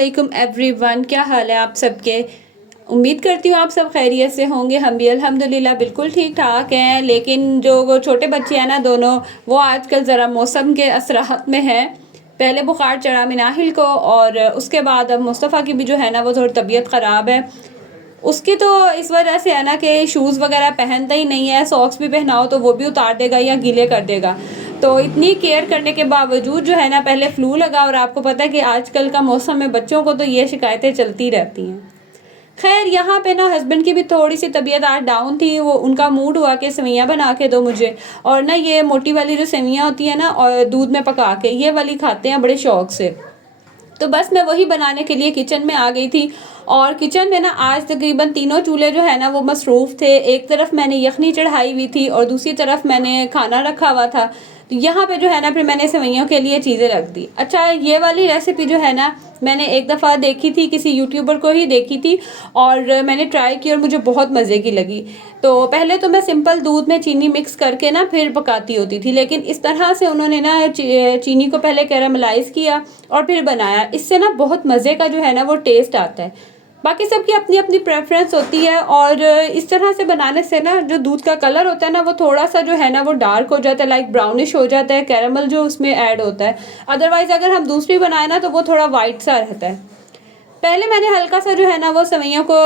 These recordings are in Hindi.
अस्सलामुअलैकुम एवरीवन, क्या हाल है आप सबके। उम्मीद करती हूँ आप सब खैरियत से होंगे। हम भी अल्हम्दुलिल्लाह बिल्कुल ठीक ठाक हैं। लेकिन जो वो छोटे बच्चे हैं ना दोनों, वो आजकल ज़रा मौसम के असराहत में हैं। पहले बुखार चढ़ा मिनाहिल को और उसके बाद अब मुस्तफ़ा की भी जो है ना वो थोड़ी तबीयत ख़राब है। उसकी तो इस वजह से है ना कि शूज़ वगैरह पहनता ही नहीं है, सॉक्स भी पहनाओ तो वो भी उतार देगा या गीले कर देगा। तो इतनी केयर करने के बावजूद जो है ना पहले फ्लू लगा, और आपको पता है कि आजकल का मौसम में बच्चों को तो ये शिकायतें चलती रहती हैं। खैर यहाँ पे ना हस्बैंड की भी थोड़ी सी तबीयत आज डाउन थी। वो उनका मूड हुआ कि सेवइयाँ बना के दो मुझे, और ना ये मोटी वाली जो सेवइयाँ होती है ना और दूध में पका के, ये वाली खाते हैं बड़े शौक से। तो बस मैं वही बनाने के लिए किचन में आ गई थी। और किचन में ना आज तकरीबन तीनों चूल्हे जो है ना वो मसरूफ़ थे। एक तरफ मैंने यखनी चढ़ाई हुई थी और दूसरी तरफ मैंने खाना रखा हुआ था। तो यहाँ पे जो है ना फिर मैंने सेवइयों के लिए चीज़ें रख दी। अच्छा, ये वाली रेसिपी जो है ना मैंने एक दफ़ा देखी थी, किसी यूट्यूबर को ही देखी थी और मैंने ट्राई की और मुझे बहुत मज़े की लगी। तो पहले तो मैं सिंपल दूध में चीनी मिक्स करके ना फिर पकाती होती थी, लेकिन इस तरह से उन्होंने ना चीनी को पहले कैरामलाइज़ किया और फिर बनाया। इससे ना बहुत मज़े का जो है ना वो टेस्ट आता है। बाकी सबकी अपनी अपनी प्रेफरेंस होती है, और इस तरह से बनाने से ना जो दूध का कलर होता है ना वो थोड़ा सा जो है ना वो डार्क हो जाता है, लाइक ब्राउनिश हो जाता है, कैरामल जो उसमें ऐड होता है। अदरवाइज़ अगर हम दूसरी बनाए ना तो वो थोड़ा वाइट सा रहता है। पहले मैंने हल्का सा जो है ना वो सेवइयों को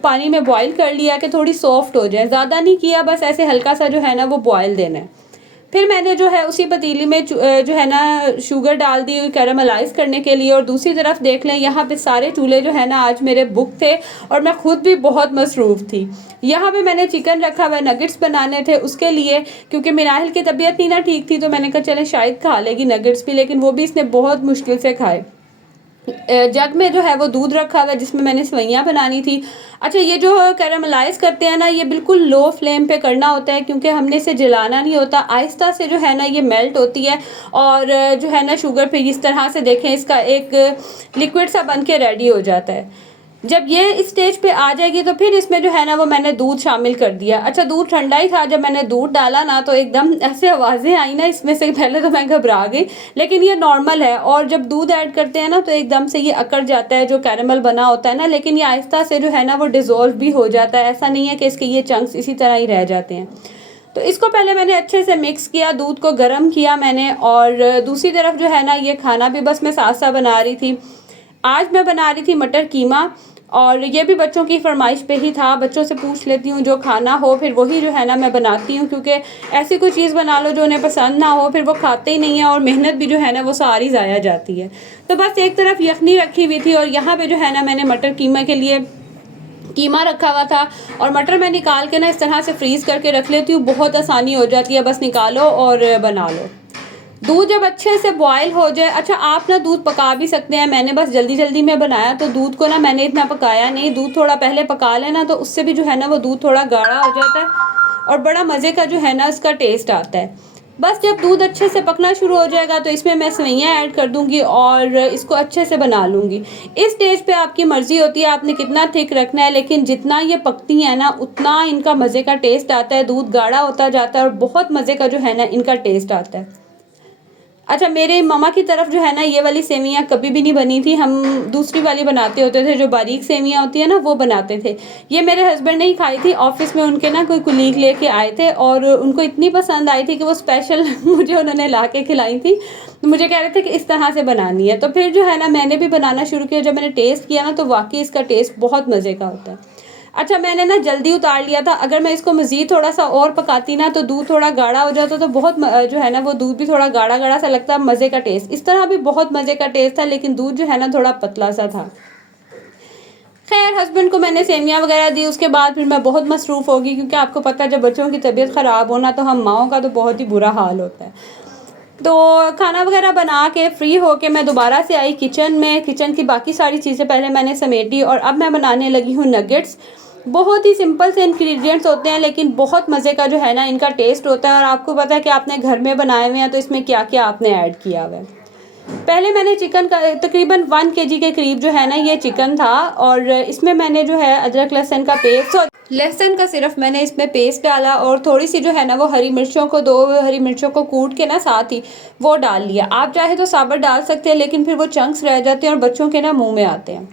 पानी में बॉईल कर लिया कि थोड़ी सॉफ्ट हो जाए, ज़्यादा नहीं किया, बस ऐसे हल्का सा जो है ना वो बॉईल देना है। फिर मैंने जो है उसी पतीली में जो है ना शुगर डाल दी कैरामलाइज़ करने के लिए। और दूसरी तरफ देख लें, यहाँ पे सारे चूल्हे जो है ना आज मेरे बुक थे और मैं खुद भी बहुत मसरूफ़ थी। यहाँ पे मैंने चिकन रखा हुआ, नगेट्स बनाने थे उसके लिए, क्योंकि मिनाहिल की तबीयत नहीं ना ठीक थी, तो मैंने कहा चले शायद खा लेगी नगेट्स भी, लेकिन वो भी इसने बहुत मुश्किल से खाए। जग में जो है वो दूध रखा हुआ है जिसमें मैंने सेवइयाँ बनानी थी। अच्छा, ये जो कैरामलाइज़ करते हैं ना ये बिल्कुल लो फ्लेम पे करना होता है, क्योंकि हमने इसे जलाना नहीं होता। आहिस्ता से जो है ना ये मेल्ट होती है और जो है ना शुगर फिर इस तरह से देखें इसका एक लिक्विड सा बन के रेडी हो जाता है। जब ये इस स्टेज पे आ जाएगी तो फिर इसमें जो है ना वो मैंने दूध शामिल कर दिया। अच्छा, दूध ठंडा ही था। जब मैंने दूध डाला ना तो एकदम ऐसे आवाज़ें आई ना इसमें से, पहले तो मैं घबरा गई, लेकिन ये नॉर्मल है। और जब दूध ऐड करते हैं ना तो एकदम से ये अकड़ जाता है जो कैरेमल बना होता है ना, लेकिन ये आहिस्ता से जो है ना वो डिज़ोल्व भी हो जाता है। ऐसा नहीं है कि इसके ये चंक्स इसी तरह ही रह जाते हैं। तो इसको पहले मैंने अच्छे से मिक्स किया, दूध को गर्म किया मैंने, और दूसरी तरफ जो है ना ये खाना भी बस मैं साथ साथ बना रही थी। आज मैं बना रही थी मटर कीमा, और ये भी बच्चों की फरमाइश पे ही था। बच्चों से पूछ लेती हूँ जो खाना हो फिर वही जो है ना मैं बनाती हूँ, क्योंकि ऐसी कोई चीज़ बना लो जो उन्हें पसंद ना हो फिर वो खाते ही नहीं है और मेहनत भी जो है ना वो सारी ज़ाया जाती है। तो बस एक तरफ यखनी रखी हुई थी और यहाँ पे जो है ना मैंने मटर कीमा के लिए कीमा रखा हुआ था। और मटर मैं निकाल के ना इस तरह से फ्रीज़ करके रख लेती हूँ, बहुत आसानी हो जाती है, बस निकालो और बना लो। दूध जब अच्छे से बॉयल हो जाए, अच्छा आप ना दूध पका भी सकते हैं, मैंने बस जल्दी जल्दी में बनाया तो दूध को ना मैंने इतना पकाया नहीं। दूध थोड़ा पहले पका लेना तो उससे भी जो है ना वो दूध थोड़ा गाढ़ा हो जाता है और बड़ा मज़े का जो है ना इसका टेस्ट आता है। बस जब दूध अच्छे से पकना शुरू हो जाएगा तो इसमें मैं सेवइयाँ ऐड कर दूंगी और इसको अच्छे से बना लूँगी। इस स्टेज पे आपकी मर्ज़ी होती है आपने कितना थिक रखना है, लेकिन जितना ये पकती हैं ना उतना इनका मज़े का टेस्ट आता है। दूध गाढ़ा होता जाता है और बहुत मज़े का जो है ना इनका टेस्ट आता है। अच्छा, मेरे मामा की तरफ जो है ना ये वाली सेवइयाँ कभी भी नहीं बनी थी। हम दूसरी वाली बनाते होते थे, जो बारीक सेवइयाँ होती है ना वो बनाते थे। ये मेरे हस्बैंड ने ही खाई थी, ऑफिस में उनके ना कोई कुलीग लेके आए थे और उनको इतनी पसंद आई थी कि वो स्पेशल मुझे उन्होंने ला के खिलाई थी। मुझे कह रहे थे कि इस तरह से बनानी है, तो फिर जो है ना मैंने भी बनाना शुरू किया। जब मैंने टेस्ट किया ना तो वाकई इसका टेस्ट बहुत मज़े का होता है। अच्छा, मैंने ना जल्दी उतार लिया था, अगर मैं इसको मज़ीद थोड़ा सा और पकाती ना तो दूध थोड़ा गाढ़ा हो जाता, तो बहुत जो है ना वो दूध भी थोड़ा गाढ़ा गाढ़ा सा लगता, मज़े का टेस्ट इस तरह भी बहुत मज़े का टेस्ट था, लेकिन दूध जो है ना थोड़ा पतला सा था। खैर, हस्बैंड को मैंने सेवइयाँ वगैरह दी, उसके बाद फिर मैं बहुत मसरूफ़ होगी, क्योंकि आपको पता है जब बच्चों की तबीयत ख़राब होना तो हम माओं का तो बहुत ही बुरा हाल होता है। तो खाना वगैरह बना के फ्री होके मैं दोबारा से आई किचन में। किचन की बाकी सारी चीज़ें पहले मैंने समेटी और अब मैं बनाने लगी हूँ नगेट्स। बहुत ही सिंपल से इंग्रेडिएंट्स होते हैं, लेकिन बहुत मज़े का जो है ना इनका टेस्ट होता है। और आपको पता है कि आपने घर में बनाए हुए हैं तो इसमें क्या क्या आपने ऐड किया हुआ है। पहले मैंने चिकन का तकरीबन 1 kg के करीब जो है ना ये चिकन था, और इसमें मैंने जो है अदरक लहसुन का पेस्ट लहसुन का सिर्फ मैंने इसमें पेस्ट डाला और थोड़ी सी जो है ना वो हरी मिर्चों को, 2 हरी मिर्चों को कूट के ना साथ ही वो डाल लिया। आप चाहे तो साबुत डाल सकते हैं, लेकिन फिर वो चंक्स रह जाते हैं और बच्चों के ना मुँह में आते हैं।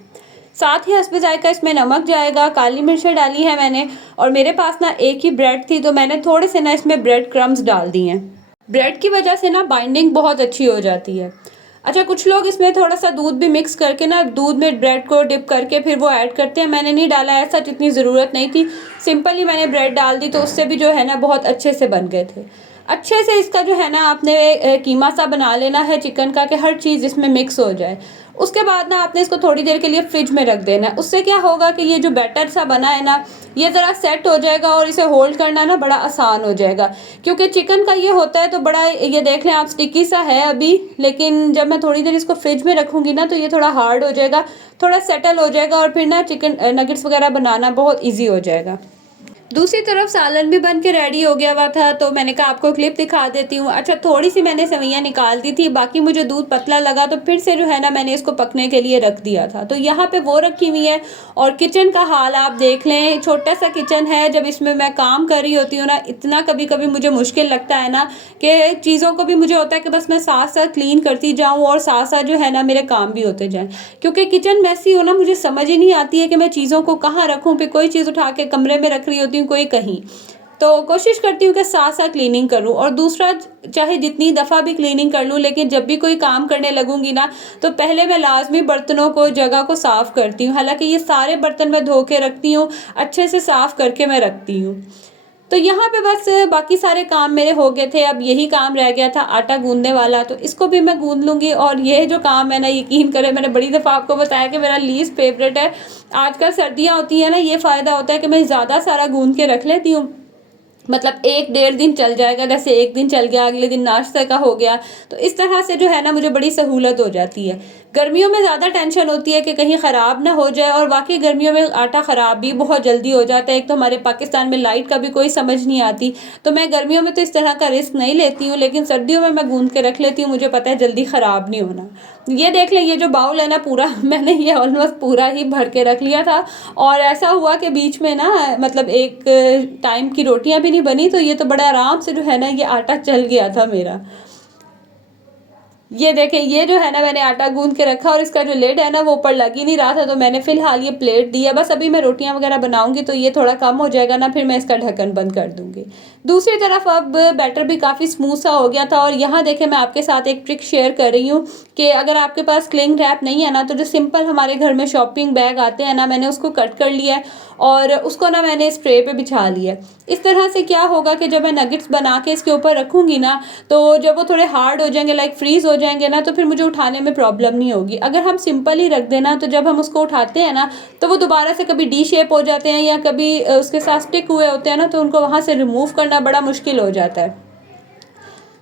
साथ ही हस्बे जायका इसमें नमक जाएगा, काली मिर्चें डाली है मैंने, और मेरे पास ना एक ही ब्रेड थी तो मैंने थोड़े से ना इसमें ब्रेड क्रम्स डाल दिए हैं। ब्रेड की वजह से ना बाइंडिंग बहुत अच्छी हो जाती है। अच्छा, कुछ लोग इसमें थोड़ा सा दूध भी मिक्स करके ना दूध में ब्रेड को डिप करके फिर वो ऐड करते हैं, मैंने नहीं डाला ऐसा, जितनी ज़रूरत नहीं थी। सिंपल ही मैंने ब्रेड डाल दी तो उससे भी जो है ना बहुत अच्छे से बन गए थे। अच्छे से इसका जो है ना आपने कीमा सा बना लेना है चिकन का, कि हर चीज़ इसमें मिक्स हो जाए। उसके बाद ना आपने इसको थोड़ी देर के लिए फ्रिज में रख देना है। उससे क्या होगा कि ये जो बैटर सा बना है ना, ये ज़रा सेट हो जाएगा और इसे होल्ड करना ना बड़ा आसान हो जाएगा। क्योंकि चिकन का ये होता है तो बड़ा, ये देख लें आप, स्टिकी सा है अभी, लेकिन जब मैं थोड़ी देर इसको फ्रिज में रखूँगी ना तो ये थोड़ा हार्ड हो जाएगा, थोड़ा सेटल हो जाएगा और फिर ना चिकन नगेट्स वगैरह बनाना बहुत ईजी हो जाएगा। दूसरी तरफ सालन भी बन के रेडी हो गया हुआ था, तो मैंने कहा आपको क्लिप दिखा देती हूँ। अच्छा, थोड़ी सी मैंने सेवइयाँ निकाल दी थी, बाकी मुझे दूध पतला लगा तो फिर से जो है ना मैंने इसको पकने के लिए रख दिया था। तो यहाँ पे वो रखी हुई है। और किचन का हाल आप देख लें, छोटा सा किचन है। जब इसमें मैं काम कर रही होती हूँ ना, इतना कभी कभी मुझे मुश्किल लगता है ना कि चीज़ों को भी मुझे होता है कि बस मैं साथ साथ क्लीन करती जाऊँ और साथ साथ जो है ना मेरे काम भी होते जाएँ। क्योंकि किचन मैसी हो ना, मुझे समझ ही नहीं आती है कि मैं चीज़ों को कहाँ रखूँ। फिर कोई चीज़ उठा के कमरे में रख रही होती हूँ, कोई कहीं। तो कोशिश करती हूँ कि साथ साथ क्लीनिंग करूँ। और दूसरा, चाहे जितनी दफ़ा भी क्लीनिंग कर लूँ, लेकिन जब भी कोई काम करने लगूंगी ना तो पहले मैं लाजमी बर्तनों को, जगह को साफ़ करती हूँ। हालांकि ये सारे बर्तन मैं धो के रखती हूँ, अच्छे से साफ़ करके मैं रखती हूँ। तो यहाँ पे बस बाकी सारे काम मेरे हो गए थे। अब यही काम रह गया था आटा गूंदने वाला, तो इसको भी मैं गूंद लूँगी। और ये जो काम है ना, यकीन करें, मैंने बड़ी दफ़ा आपको बताया कि मेरा लीस्ट फेवरेट है। आजकल सर्दियाँ होती हैं ना, ये फ़ायदा होता है कि मैं ज़्यादा सारा गूंद के रख लेती हूँ। मतलब 1 डेढ़ दिन चल जाएगा, जैसे एक दिन चल गया, अगले दिन नाश्ते का हो गया। तो इस तरह से जो है ना मुझे बड़ी सहूलत हो जाती है। गर्मियों में ज़्यादा टेंशन होती है कि कहीं ख़राब ना हो जाए, और वाकई गर्मियों में आटा ख़राब भी बहुत जल्दी हो जाता है। एक तो हमारे पाकिस्तान में लाइट का भी कोई समझ नहीं आती, तो मैं गर्मियों में तो इस तरह का रिस्क नहीं लेती हूँ, लेकिन सर्दियों में मैं गूंद के रख लेती हूँ, मुझे पता है जल्दी ख़राब नहीं होना। ये देख लें, ये जो बाउल है ना पूरा, मैंने ये ऑलमोस्ट पूरा ही भर के रख लिया था। और ऐसा हुआ कि बीच में ना, मतलब एक टाइम की रोटियां भी नहीं बनी, तो ये तो बड़ा आराम से जो है ना ये आटा चल गया था मेरा। ये देखें, ये जो है ना मैंने आटा गूंद के रखा और इसका जो लिड है ना वो ऊपर लग ही नहीं रहा था, तो मैंने फिलहाल ये प्लेट दी है। बस अभी मैं रोटियां वगैरह बनाऊंगी तो ये थोड़ा कम हो जाएगा ना, फिर मैं इसका ढक्कन बंद कर दूंगी। दूसरी तरफ अब बैटर भी काफ़ी स्मूथ सा हो गया था। और यहाँ देखें, मैं आपके साथ एक ट्रिक शेयर कर रही हूँ कि अगर आपके पास क्लिंग रैप नहीं है ना, तो जो सिंपल हमारे घर में शॉपिंग बैग आते हैं ना, मैंने उसको कट कर लिया है और उसको ना मैंने इस ट्रे पे बिछा लिया है। इस तरह से क्या होगा कि जब मैं नगेट्स बना के इसके ऊपर रखूंगी ना, तो जब वो थोड़े हार्ड हो जाएंगे, लाइक फ्रीज हो जाएंगे ना, तो फिर मुझे उठाने में प्रॉब्लम नहीं होगी। अगर हम सिंपल ही रख देना, तो जब हम उसको उठाते हैं ना, तो वो दोबारा से कभी डी शेप हो जाते हैं या कभी उसके साथ स्टिक हुए होते हैं ना, तो उनको वहाँ से रिमूव करना बड़ा मुश्किल हो जाता है।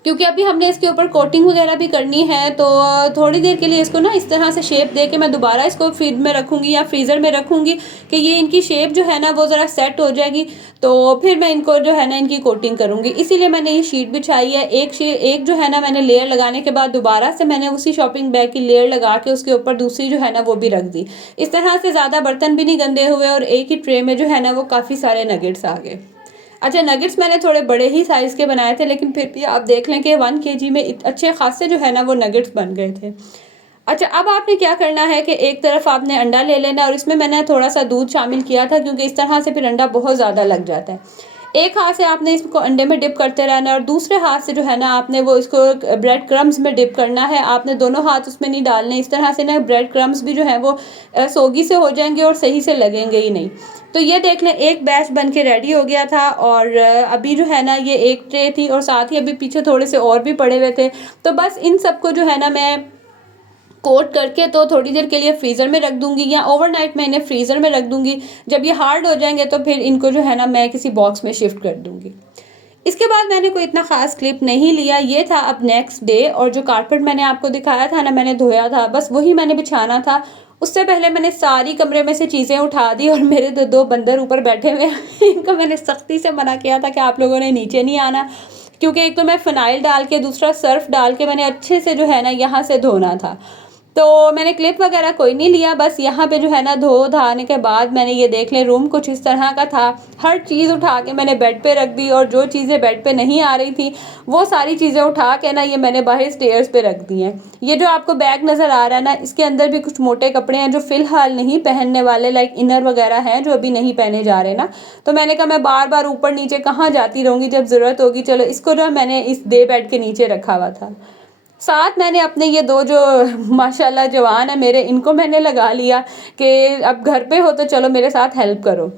क्योंकि अभी हमने इसके ऊपर कोटिंग वगैरह भी करनी है, तो थोड़ी देर के लिए इसको ना इस तरह से शेप दे के मैं दोबारा इसको फ्रिज में रखूँगी या फ्रीज़र में रखूँगी कि ये इनकी शेप जो है ना वो ज़रा सेट हो जाएगी। तो फिर मैं इनको जो है ना इनकी कोटिंग करूँगी, इसीलिए मैंने ये शीट बिछाई है। एक जो है ना मैंने लेयर लगाने के बाद दोबारा से मैंने उसी शॉपिंग बैग की लेयर लगा के उसके ऊपर दूसरी जो है ना वो भी रख दी। इस तरह से ज़्यादा बर्तन भी नहीं गंदे हुए और एक ही ट्रे में जो है ना वो काफ़ी सारे नगेट्स आ गए। अच्छा, नगेट्स मैंने थोड़े बड़े ही साइज़ के बनाए थे, लेकिन फिर भी आप देख लें कि 1 kg में अच्छे खासे जो है ना वो नगेट्स बन गए थे। अच्छा, अब आपने क्या करना है कि एक तरफ आपने अंडा ले लेना है, और इसमें मैंने थोड़ा सा दूध शामिल किया था क्योंकि इस तरह से फिर अंडा बहुत ज़्यादा लग जाता है। एक हाथ से आपने इसको अंडे में डिप करते रहना है और दूसरे हाथ से जो है ना आपने वो इसको ब्रेड क्रम्स में डिप करना है। आपने दोनों हाथ उसमें नहीं डालने, इस तरह से ना ब्रेड क्रम्स भी जो है वो सोगी से हो जाएंगे और सही से लगेंगे ही नहीं। तो ये देख लें, एक बैच बन के रेडी हो गया था। और अभी जो है ना ये एक ट्रे थी और साथ ही अभी पीछे थोड़े से और भी पड़े हुए थे। तो बस इन सबको जो है ना मैं कोट करके तो थोड़ी देर के लिए फ्रीज़र में रख दूंगी, या ओवरनाइट मैं इन्हें फ्रीज़र में रख दूंगी। जब ये हार्ड हो जाएंगे तो फिर इनको जो है ना मैं किसी बॉक्स में शिफ्ट कर दूंगी। इसके बाद मैंने कोई इतना ख़ास क्लिप नहीं लिया। ये था अब नेक्स्ट डे, और जो कारपेट मैंने आपको दिखाया था ना, मैंने धोया था, बस वही मैंने बिछाना था। उससे पहले मैंने सारी कमरे में से चीज़ें उठा दी, और मेरे तो 2 बंदर ऊपर बैठे हुए हैं इनको मैंने सख्ती से मना किया था कि आप लोगों ने नीचे नहीं आना, क्योंकि एक तो मैं फ़िनाइल डाल के, दूसरा सर्फ डाल के मैंने अच्छे से जो है ना यहाँ से धोना था। तो मैंने क्लिप वगैरह कोई नहीं लिया, बस यहाँ पे जो है ना धो धाने के बाद मैंने ये देख लें रूम कुछ इस तरह का था। हर चीज़ उठा के मैंने बेड पे रख दी और जो चीज़ें बेड पे नहीं आ रही थी वो सारी चीज़ें उठा के ना ये मैंने बाहर स्टेयर्स पे रख दी हैं। ये जो आपको बैग नज़र आ रहा है ना, इसके अंदर भी कुछ मोटे कपड़े हैं जो फ़िलहाल नहीं पहनने वाले, लाइक इनर वगैरह हैं जो अभी नहीं पहने जा रहे ना। तो मैंने कहा मैं बार बार ऊपर नीचे कहाँ जाती रहूँगी, जब ज़रूरत होगी चलो इसको जो मैंने इस डे बेड के नीचे रखा हुआ था। साथ मैंने अपने ये 2 जो माशाल्लाह जवान है मेरे, इनको मैंने लगा लिया कि अब घर पे हो तो चलो मेरे साथ हेल्प करो।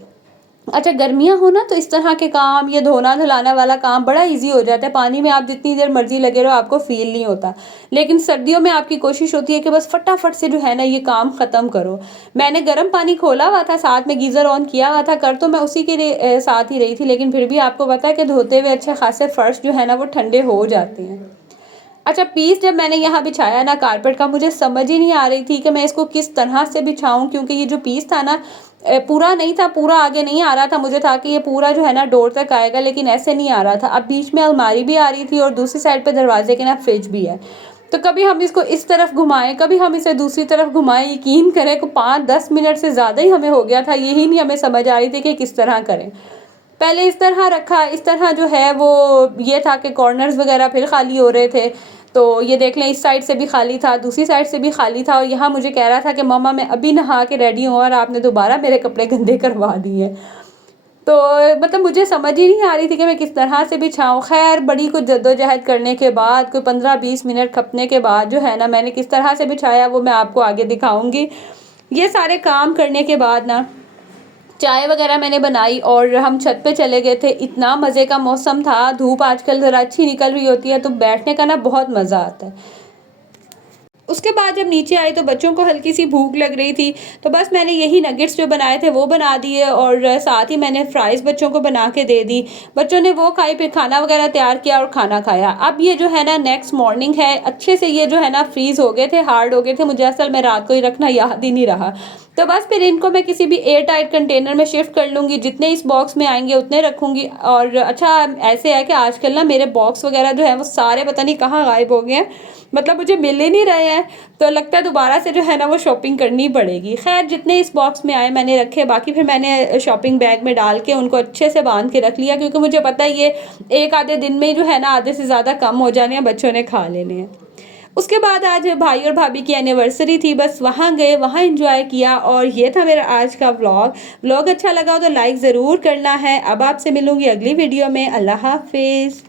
अच्छा गर्मियाँ हो ना तो इस तरह के काम, ये धोना धुलाना वाला काम बड़ा ईज़ी हो जाता है। पानी में आप जितनी देर मर्ज़ी लगे रहो आपको फ़ील नहीं होता। लेकिन सर्दियों में आपकी कोशिश होती है कि बस फटाफट से जो है ना ये काम ख़त्म करो। मैंने गर्म पानी खोला हुआ था, साथ में गीज़र ऑन किया हुआ था, कर तो मैं उसी के साथ ही रही थी, लेकिन फिर भी आपको पता है कि धोते हुए अच्छे खासे फ़र्श जो है ना वो ठंडे हो जाते हैं। अच्छा पीस जब मैंने यहाँ बिछाया ना कारपेट का, मुझे समझ ही नहीं आ रही थी कि मैं इसको किस तरह से बिछाऊँ, क्योंकि ये जो पीस था ना पूरा नहीं था, पूरा आगे नहीं आ रहा था। मुझे था कि ये पूरा जो है ना डोर तक आएगा, लेकिन ऐसे नहीं आ रहा था। अब बीच में अलमारी भी आ रही थी और दूसरी साइड पे दरवाजे के ना फ्रिज भी है। तो कभी हम इसको इस तरफ घुमाएं, कभी हम इसे दूसरी तरफ घुमाएं, यकीन करें को 5-10 मिनट से ज़्यादा ही हमें हो गया था। यही नहीं हमें समझ आ रही थी कि किस तरह करें। पहले इस तरह रखा, इस तरह जो है वो ये था कि कॉर्नर्स वगैरह फिर खाली हो रहे थे। तो ये देख लें इस साइड से भी खाली था, दूसरी साइड से भी खाली था, और यहाँ मुझे कह रहा था कि मम्मा मैं अभी नहा के रेडी हूँ और आपने दोबारा मेरे कपड़े गंदे करवा दिए। तो मतलब मुझे समझ ही नहीं आ रही थी कि मैं किस तरह से बिछाऊँ। खैर बड़ी कुछ जद्दोजहद करने के बाद, कोई 15-20 मिनट खपने के बाद जो है ना मैंने किस तरह से बिछाया वो मैं आपको आगे दिखाऊंगी। ये सारे काम करने के बाद ना चाय वगैरह मैंने बनाई और हम छत पे चले गए थे। इतना मज़े का मौसम था, धूप आजकल ज़रा अच्छी निकल रही होती है तो बैठने का ना बहुत मज़ा आता है। उसके बाद जब नीचे आई तो बच्चों को हल्की सी भूख लग रही थी, तो बस मैंने यही नगेट्स जो बनाए थे वो बना दिए और साथ ही मैंने फ्राइज़ बच्चों को बना के दे दी। बच्चों ने वो खाई, फिर खाना वगैरह तैयार किया और खाना खाया। अब ये जो है ना नेक्स्ट मॉर्निंग है, अच्छे से ये जो है ना फ्रीज़ हो गए थे, हार्ड हो गए थे, मुझे असल में रात को ही रखना याद ही नहीं रहा। तो बस फिर इनको मैं किसी भी एयर टाइट कंटेनर में शिफ्ट कर लूँगी, जितने इस बॉक्स में आएंगे उतने रखूँगी। और अच्छा ऐसे है कि आजकल ना मेरे बॉक्स वगैरह जो है वो सारे पता नहीं कहाँ गायब हो गए हैं, मतलब मुझे मिल ही नहीं रहे हैं। तो लगता है दोबारा से जो है ना वो शॉपिंग करनी पड़ेगी। खैर जितने इस बॉक्स में आए मैंने रखे, बाकी फिर मैंने शॉपिंग बैग में डाल के उनको अच्छे से बांध के रख लिया, क्योंकि मुझे पता है ये एक आधे दिन में ही जो है ना आधे से ज़्यादा कम हो जाने हैं, बच्चों ने खा लेने हैं। उसके बाद आज भाई और भाभी की एनिवर्सरी थी, बस वहाँ गए, वहाँ एंजॉय किया, और ये था मेरा आज का व्लॉग। अच्छा लगा हो तो लाइक ज़रूर करना है। अब आपसे मिलूँगी अगली वीडियो में। अल्लाह हाफिज़।